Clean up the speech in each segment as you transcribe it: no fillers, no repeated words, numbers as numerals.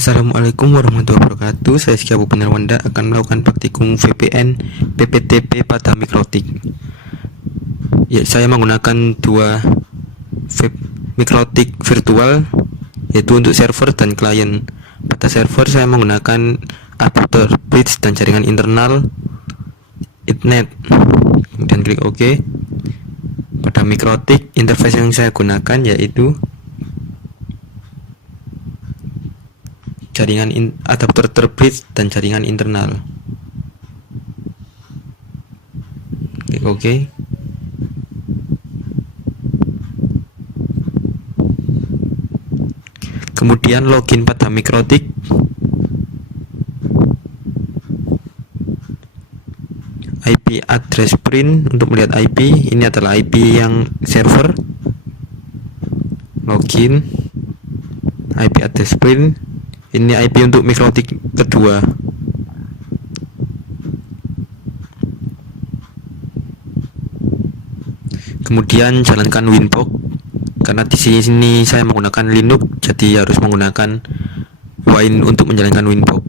Assalamualaikum warahmatullahi wabarakatuh. Saya Rizky Abu Pinarwanda akan melakukan praktikum VPN PPTP pada Mikrotik. Ya, saya menggunakan dua Mikrotik virtual, yaitu untuk server dan klien. Pada server saya menggunakan adapter bridge dan jaringan internal Ethernet. Kemudian klik OK. Pada Mikrotik, interface yang saya gunakan yaitu jaringan adapter terbridge dan jaringan internal. Klik OK. Kemudian login pada Mikrotik. IP address print untuk melihat IP. Ini adalah IP yang server. Login. IP address print. Ini IP untuk Mikrotik kedua. Kemudian jalankan Winbox. Karena di sini saya menggunakan Linux, jadi harus menggunakan Wine untuk menjalankan Winbox.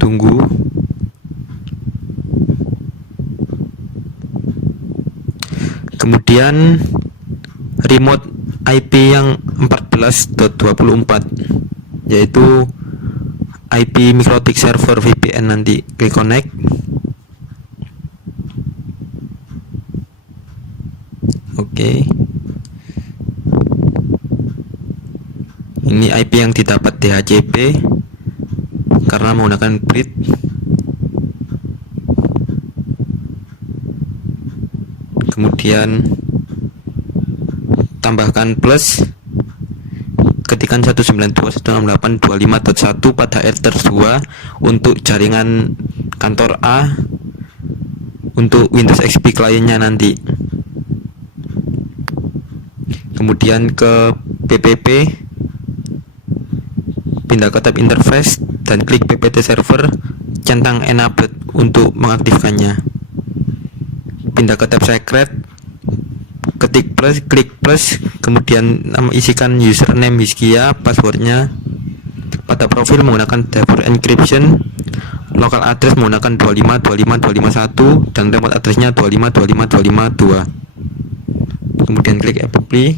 Tunggu. Kemudian remote IP yang 14.24, yaitu IP Mikrotik server VPN nanti. Klik connect. Oke. Ini IP yang didapat DHCP karena menggunakan bridge. Kemudian tambahkan plus, ketikan 192.168.25.1 pada Ether 2 untuk jaringan kantor A untuk Windows XP kliennya nanti. Kemudian ke PPP, pindah ke tab interface dan klik PPT server, centang enable untuk mengaktifkannya. Pindah ke tab secret, ketik plus, klik plus, kemudian isikan username Hizkia, passwordnya. Pada profil menggunakan default encryption, local address menggunakan 25.25.251 dan remote addressnya 25.25.25.2. Kemudian klik apply.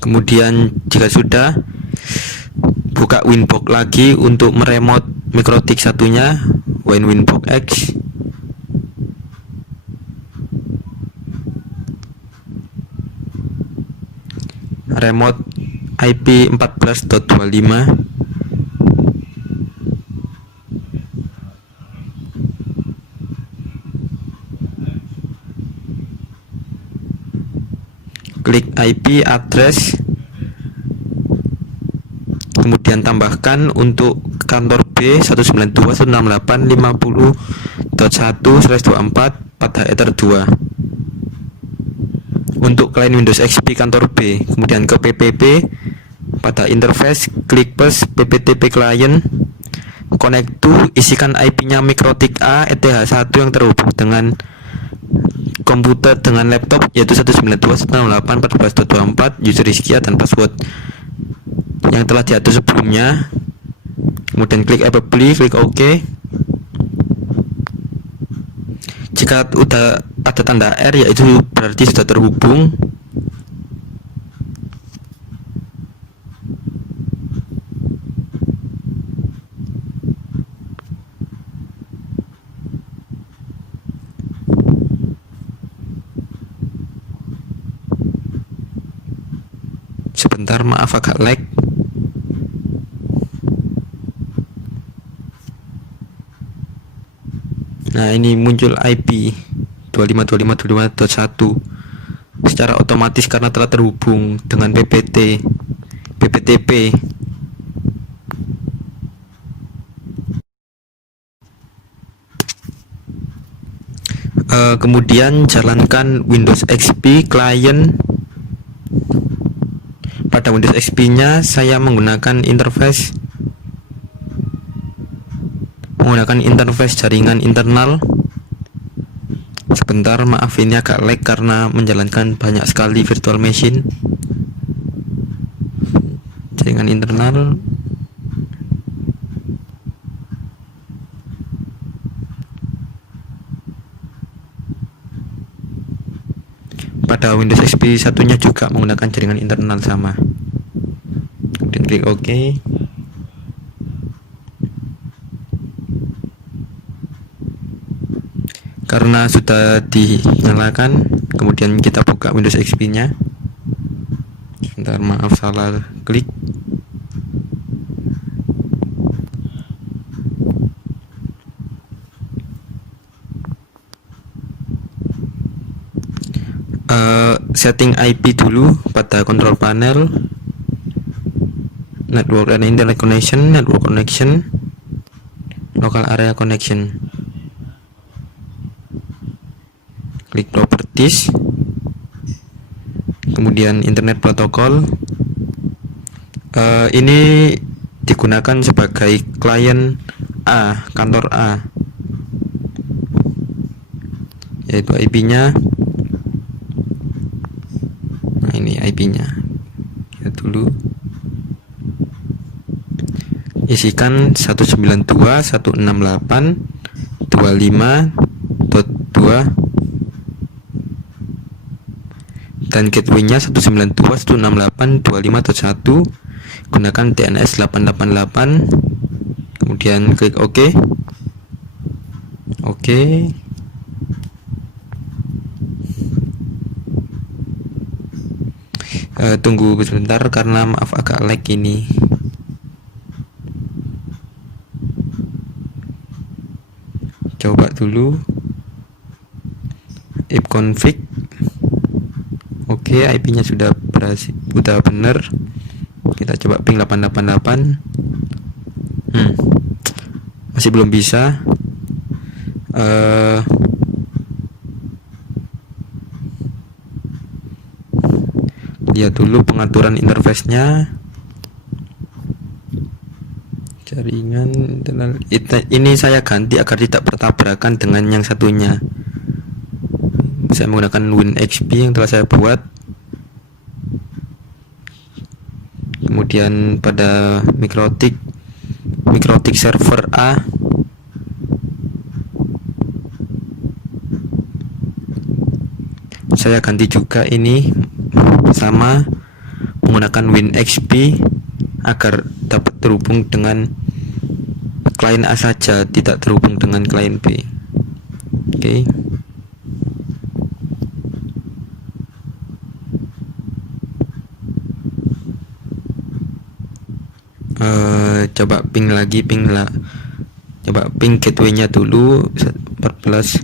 Kemudian jika sudah, buka Winbox lagi untuk meremote Mikrotik satunya, Winbox X. Remote IP 14.25. Klik IP address, kemudian tambahkan untuk kantor B 192.168.50.1/24 pada Ether 2 untuk klien Windows XP kantor B. Kemudian ke PPP, pada interface klik plus PPTP client, connect to, isikan IP-nya Mikrotik A ETH1 yang terhubung dengan komputer dengan laptop, yaitu 192.168.14.24, user Hizkia dan password yang telah diatur sebelumnya. Kemudian klik apply, klik OK. Jika udah ada tanda R, yaitu berarti sudah terhubung. Sebentar, maaf agak lag. Nah, ini muncul IP 25.25.25.1 secara otomatis karena telah terhubung dengan PPTP. Kemudian jalankan Windows XP client. Pada Windows XP nya saya menggunakan interface menggunakan interface jaringan internal. Sebentar, maaf ini agak lag karena menjalankan banyak sekali virtual machine. Jaringan internal. Pada Windows XP satunya juga menggunakan jaringan internal sama. Kemudian klik OK. Karena sudah dinyalakan, kemudian kita buka Windows XP nya. Sebentar, maaf salah klik. Setting IP dulu pada control panel. Network and internet connection, network connection, local area connection. Klik properties, kemudian internet protocol. Ini digunakan sebagai klien A, kantor A, yaitu IP-nya. Nah, ini IP-nya. Kita dulu isikan 192.168.25.2 dan gateway-nya 192.168.25.1. Gunakan DNS 888. Kemudian klik OK. Oke. Tunggu sebentar karena maaf agak lag ini. Coba dulu ipconfig. Oke, IP-nya sudah berhasil, sudah benar. Kita coba ping 888. Masih belum bisa. Lihat dulu pengaturan interface-nya. Jaringan ini saya ganti agar tidak bertabrakan dengan yang satunya. Saya menggunakan WinXP yang telah saya buat. Kemudian pada mikrotik server A, saya ganti juga ini sama menggunakan WinXP agar dapat terhubung dengan klien A saja, tidak terhubung dengan klien B. Oke. Coba ping lagi, coba ping gateway-nya dulu 14.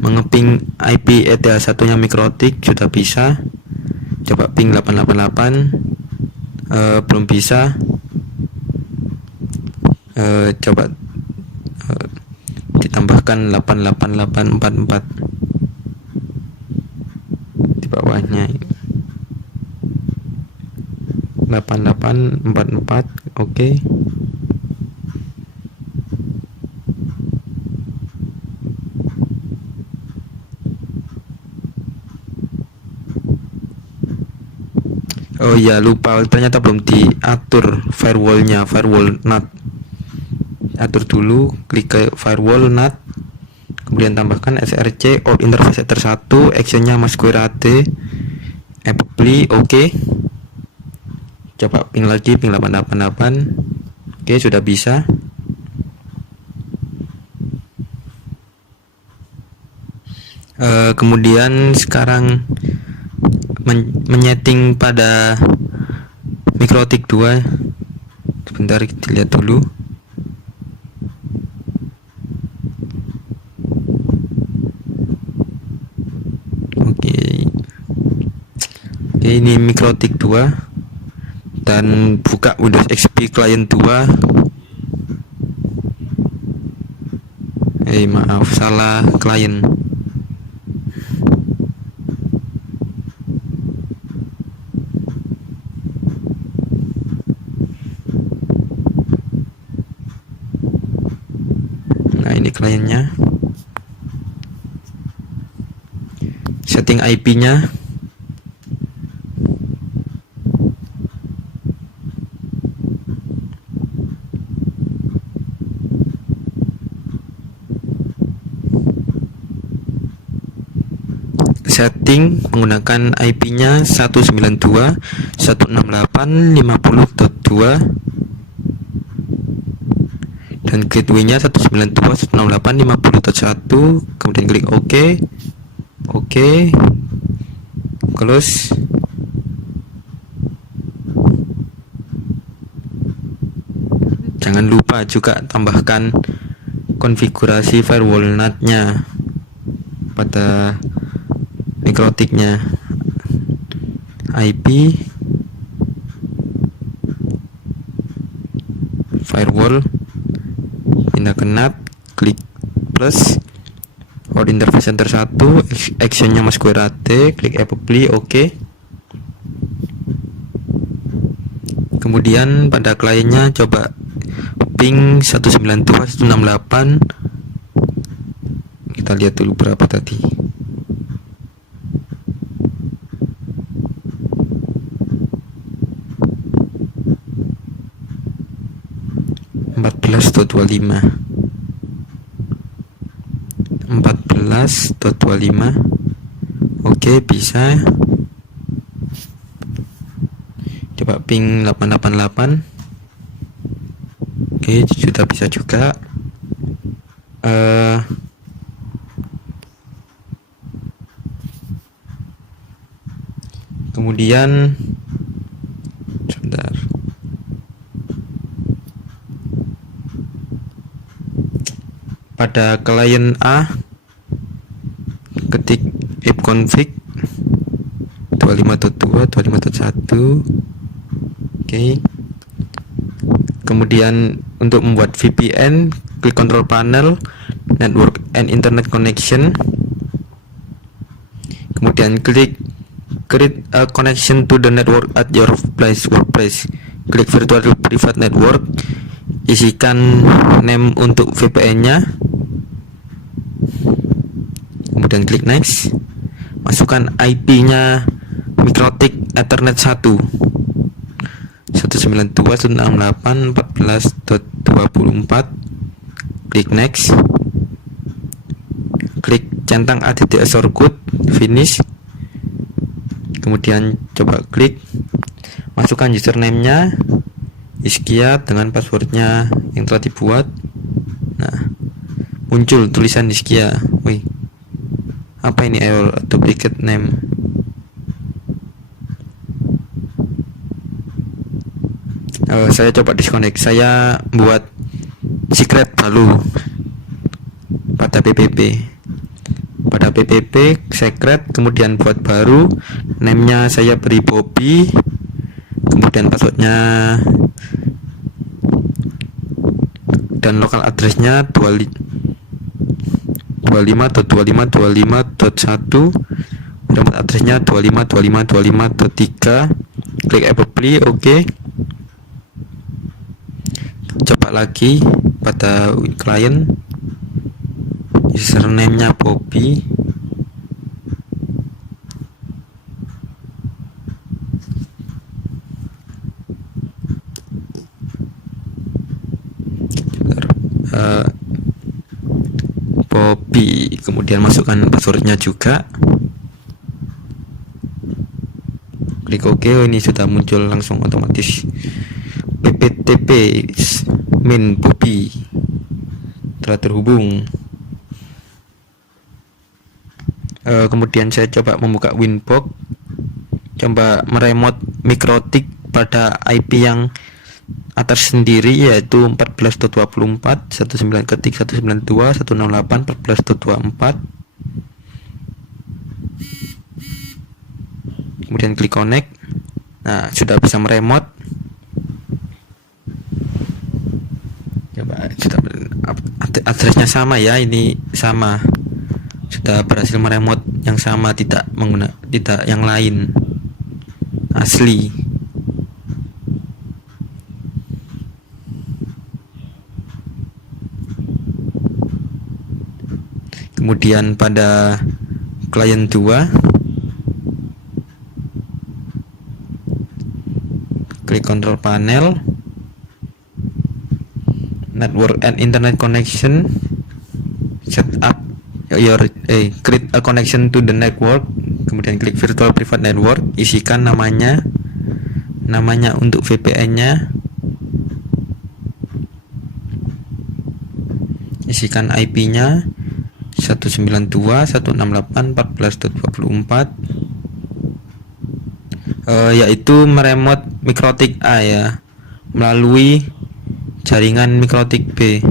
Mengeping IP ETH satunya mikrotik sudah bisa. Coba ping 888. Belum bisa. Coba ditambahkan 88844 di bawahnya. 8844. Oke. Oh ya, lupa, ternyata belum diatur firewallnya, firewall NAT. Atur dulu, klik ke firewall NAT, kemudian tambahkan src out interface ether 1, actionnya masquerade apply. Oke. Coba ping lagi, ping 888. Oke, sudah bisa. Kemudian sekarang menyeting pada mikrotik 2. Sebentar, kita lihat dulu. Oke, ini mikrotik 2 dan buka Windows XP Client 2. Maaf, salah klien. ini kliennya, setting IP-nya, setting menggunakan IP-nya 192.168.50.2 dan gateway-nya 192.168.50.1. kemudian klik OK, close. Jangan lupa juga tambahkan konfigurasi firewall NAT-nya pada mikrotiknya, IP firewall, pindah ke NAT, klik plus, or interface center 1, actionnya Masquerade AD, klik apply, OK. Kemudian pada kliennya coba ping 192.168. Kita lihat dulu berapa tadi. .25. Oke, bisa. Coba ping 888. Oke, sudah bisa juga. Kemudian sebentar. Pada klien A, ketik ipconfig 25.2, 25.1. Oke. Kemudian untuk membuat VPN, klik control panel, network and internet connection. Kemudian klik create a connection to the network at your workplace. Klik virtual private network, isikan name untuk VPN-nya. Kemudian klik next, masukkan IP-nya mikrotik Ethernet 1 192.168.14.24. klik next, klik centang add shortcut, finish. Kemudian coba klik, masukkan username-nya Iskiat dengan passwordnya yang telah dibuat. Nah, muncul tulisan Iskia. Wih, apa ini, error duplicate name. Saya coba disconnect. Saya buat secret baru pada PPP. Pada PPP secret, kemudian buat baru, name-nya saya beri Bobby, kemudian passwordnya dan lokal address-nya 25.25.25.1, remote address-nya 25.25.25.3. klik apply, OK. Coba lagi pada klien, username-nya Bobby, Bobby, kemudian masukkan passwordnya juga, klik OK. Ini sudah muncul langsung otomatis PPTP min Bobby telah terhubung. Kemudian saya coba membuka Winbox, coba meremote mikrotik pada IP yang atas sendiri, yaitu 14.24, 19 ketik 192, 168, 14.24. Kemudian klik connect. Nah, sudah bisa meremote. Coba, sudah, addressnya sama ya, ini sama. Sudah berhasil meremote yang sama, tidak yang lain, asli. Kemudian pada client 2 klik control panel, network and internet connection, set up create a connection to the network, kemudian klik virtual private network, isikan namanya untuk VPN-nya, isikan IP-nya 192.168.14.24, yaitu meremote MikroTik A ya, melalui jaringan MikroTik B.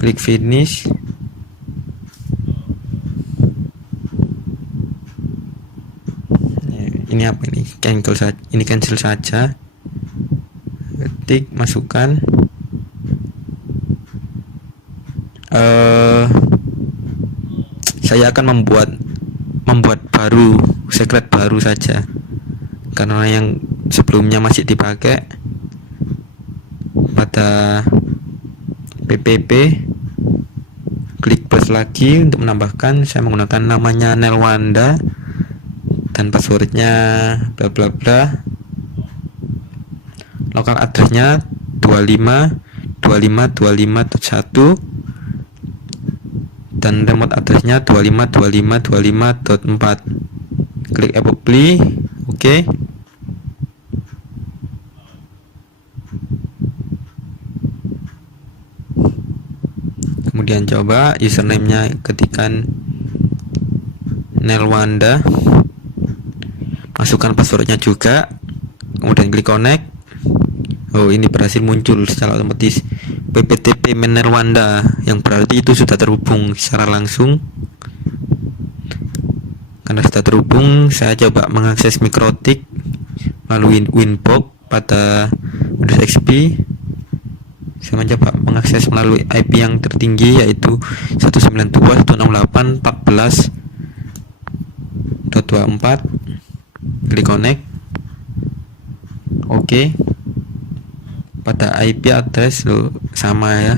Klik finish. Ini apa ini? Cancel saja. Ketik, masukkan. Saya akan membuat baru, secret baru saja, karena yang sebelumnya masih dipakai. Pada PPP klik plus lagi untuk menambahkan. Saya menggunakan namanya Nelwanda dan passwordnya bla bla bla. Lokal addressnya 25.25.25.1 dan remote addressnya 25.25.25.4. Klik apply. Oke. Kemudian coba username-nya, ketikan Nelwanda, masukkan passwordnya juga, kemudian klik connect. Oh, ini berhasil muncul secara otomatis PPTP Nelwanda, yang berarti itu sudah terhubung secara langsung. Karena sudah terhubung, saya coba mengakses MikroTik melalui Winbox pada Windows XP. Saya mencoba mengakses melalui IP yang tertinggi, yaitu 192.168.14.24. Klik connect. Oke. Pada IP address sama ya,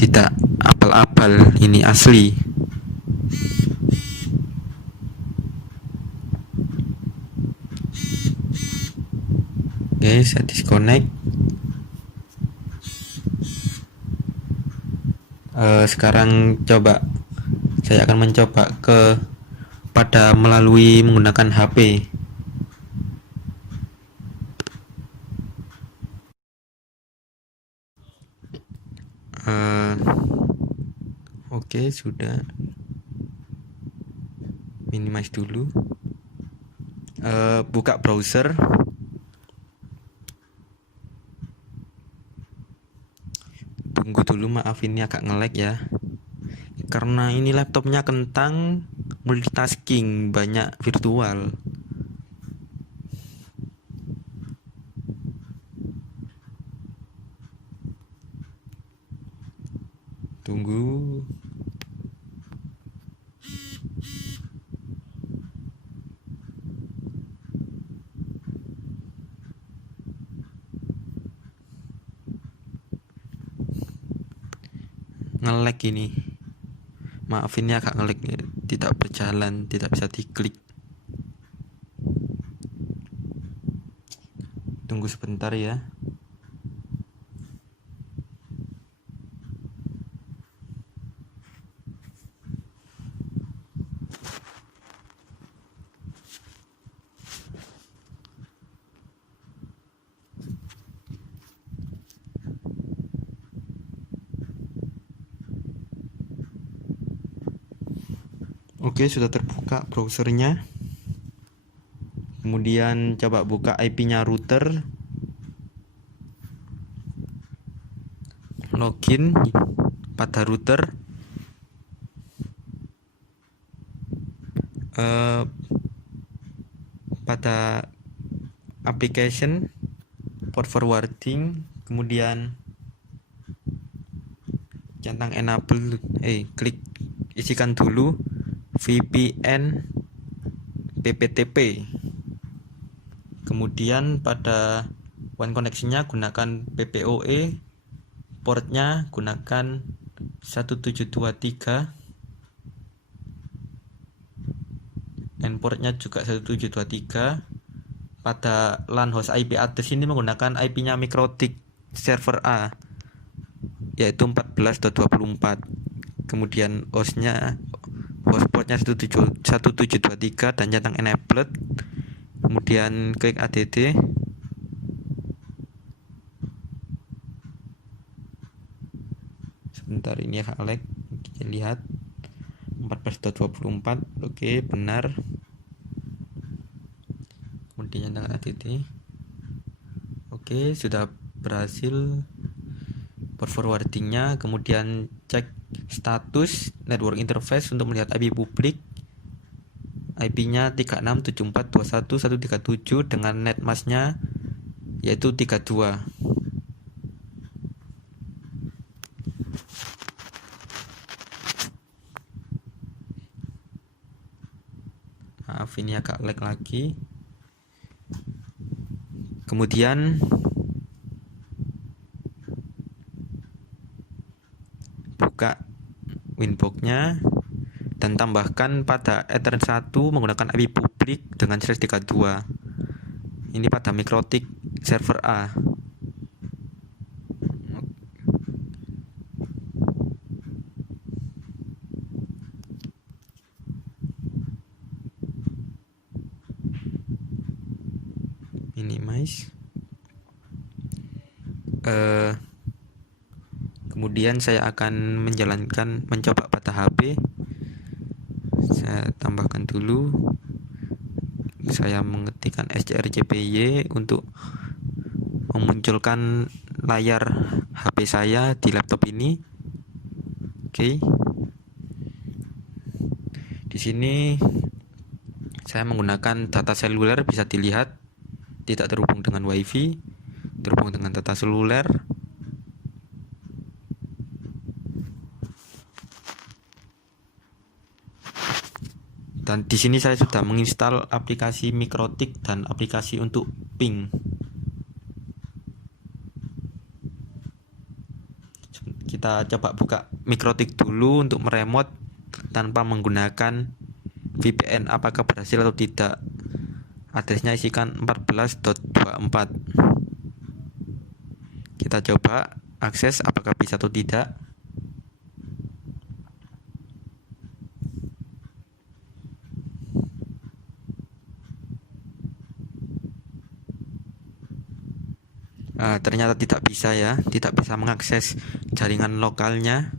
tidak apal-apal, ini asli. Oke, saya disconnect. Sekarang saya akan mencoba pada melalui menggunakan HP. Oke, sudah. Minimize dulu. Buka browser. Tunggu dulu, maaf ini agak nge-lag ya, karena ini laptopnya kentang, multitasking, banyak virtual. Tunggu. Nge-lag ini, maaf ini agak nge-lag, tidak berjalan, tidak bisa diklik. Tunggu sebentar ya. Oke, sudah terbuka browsernya. Kemudian coba buka IP-nya router. Login pada router. Pada application, port forwarding, kemudian centang enable, klik isikan dulu VPN PPTP. Kemudian pada WAN koneksinya gunakan PPOE, portnya gunakan 1723, endportnya juga 1723. Pada LAN host IP address ini menggunakan IP-nya Mikrotik server A, yaitu 14.24. Kemudian host portnya 1723 dan centang enabled. Kemudian klik add. Sebentar, ini agak lag, kita lihat 14.24. Oke, benar. Kemudian centang add. Oke, sudah berhasil forwardingnya. Kemudian cek status network interface untuk melihat IP publik. IP-nya 367421.137 dengan net masknya yaitu 32. Maaf, ini agak lag lagi. Kemudian buka Winbox-nya dan tambahkan pada Ethernet 1 menggunakan IP publik dengan slash 32. Ini pada Mikrotik server A. Minimize. Kemudian saya akan mencoba pada HP. Saya tambahkan dulu. Saya mengetikkan strcpy untuk memunculkan layar HP saya di laptop ini. Oke. Di sini saya menggunakan data seluler, bisa dilihat tidak terhubung dengan WiFi, terhubung dengan data seluler. Dan di sini saya sudah menginstal aplikasi Mikrotik dan aplikasi untuk ping. Kita coba buka Mikrotik dulu untuk meremote tanpa menggunakan VPN, apakah berhasil atau tidak. Addressnya isikan 14.24. Kita coba akses apakah bisa atau tidak. Ternyata tidak bisa ya, tidak bisa mengakses jaringan lokalnya.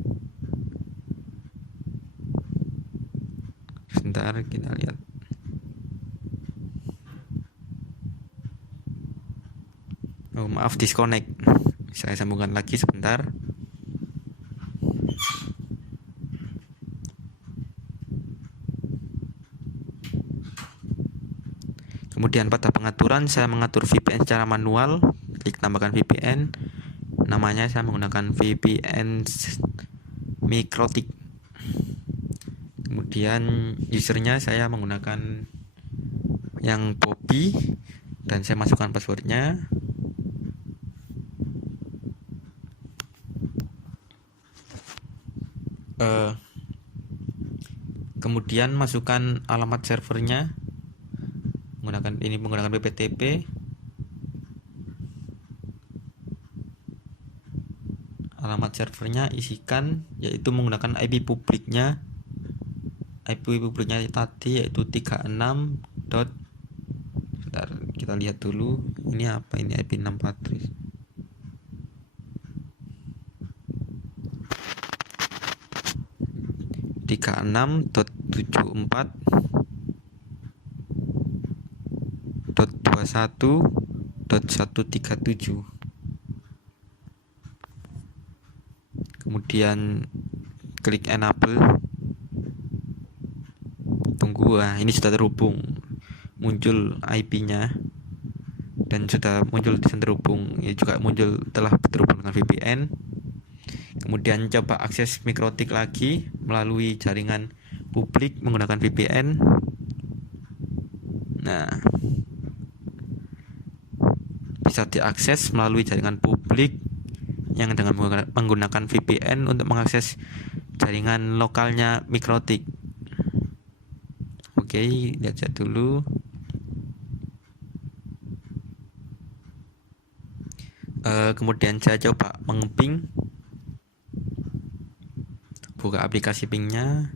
Sebentar, kita lihat. Oh, maaf, disconnect. Saya sambungkan lagi sebentar. Kemudian pada pengaturan saya mengatur VPN secara manual. Klik tambahkan VPN. Namanya saya menggunakan VPN Mikrotik. Kemudian usernya saya menggunakan yang Bobby dan saya masukkan passwordnya. Kemudian masukkan alamat servernya menggunakan PPTP. Alamat servernya isikan yaitu menggunakan IP publiknya. IP publiknya tadi yaitu 36. Bentar, kita lihat dulu. Ini apa ini IP 64. 36.24.21.137. Kemudian klik enable. Tunggu, ini sudah terhubung, muncul IP-nya dan sudah muncul terhubung, ya juga muncul telah terhubung dengan VPN. Kemudian coba akses Mikrotik lagi melalui jaringan publik menggunakan VPN. Nah, bisa bisa diakses melalui jaringan publik yang dengan menggunakan VPN untuk mengakses jaringan lokalnya Mikrotik. Oke, lihat dulu. Kemudian saya coba mengeping, buka aplikasi pingnya.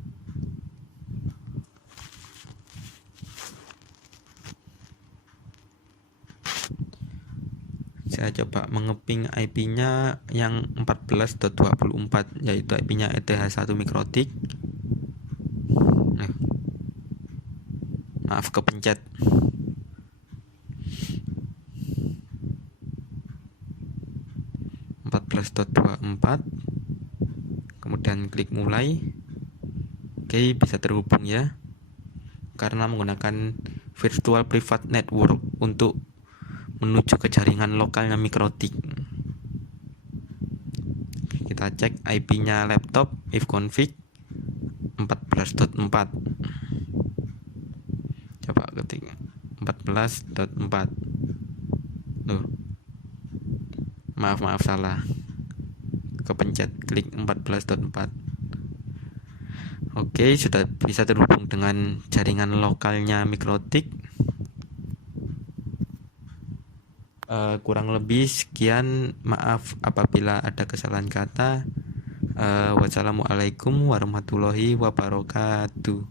Saya coba mengeping IP-nya yang 14.24, yaitu IP-nya ETH1 Mikrotik. Maaf, kepencet. Kemudian klik mulai. Oke, bisa terhubung ya, karena menggunakan virtual private network untuk menuju ke jaringan lokalnya Mikrotik. Kita cek IP-nya laptop, ifconfig 14.4. Coba ketik 14.4. Maaf salah, kepencet, klik 14.4. Oke, sudah bisa terhubung dengan jaringan lokalnya Mikrotik. Kurang lebih sekian, maaf apabila ada kesalahan kata. Wassalamualaikum warahmatullahi wabarakatuh.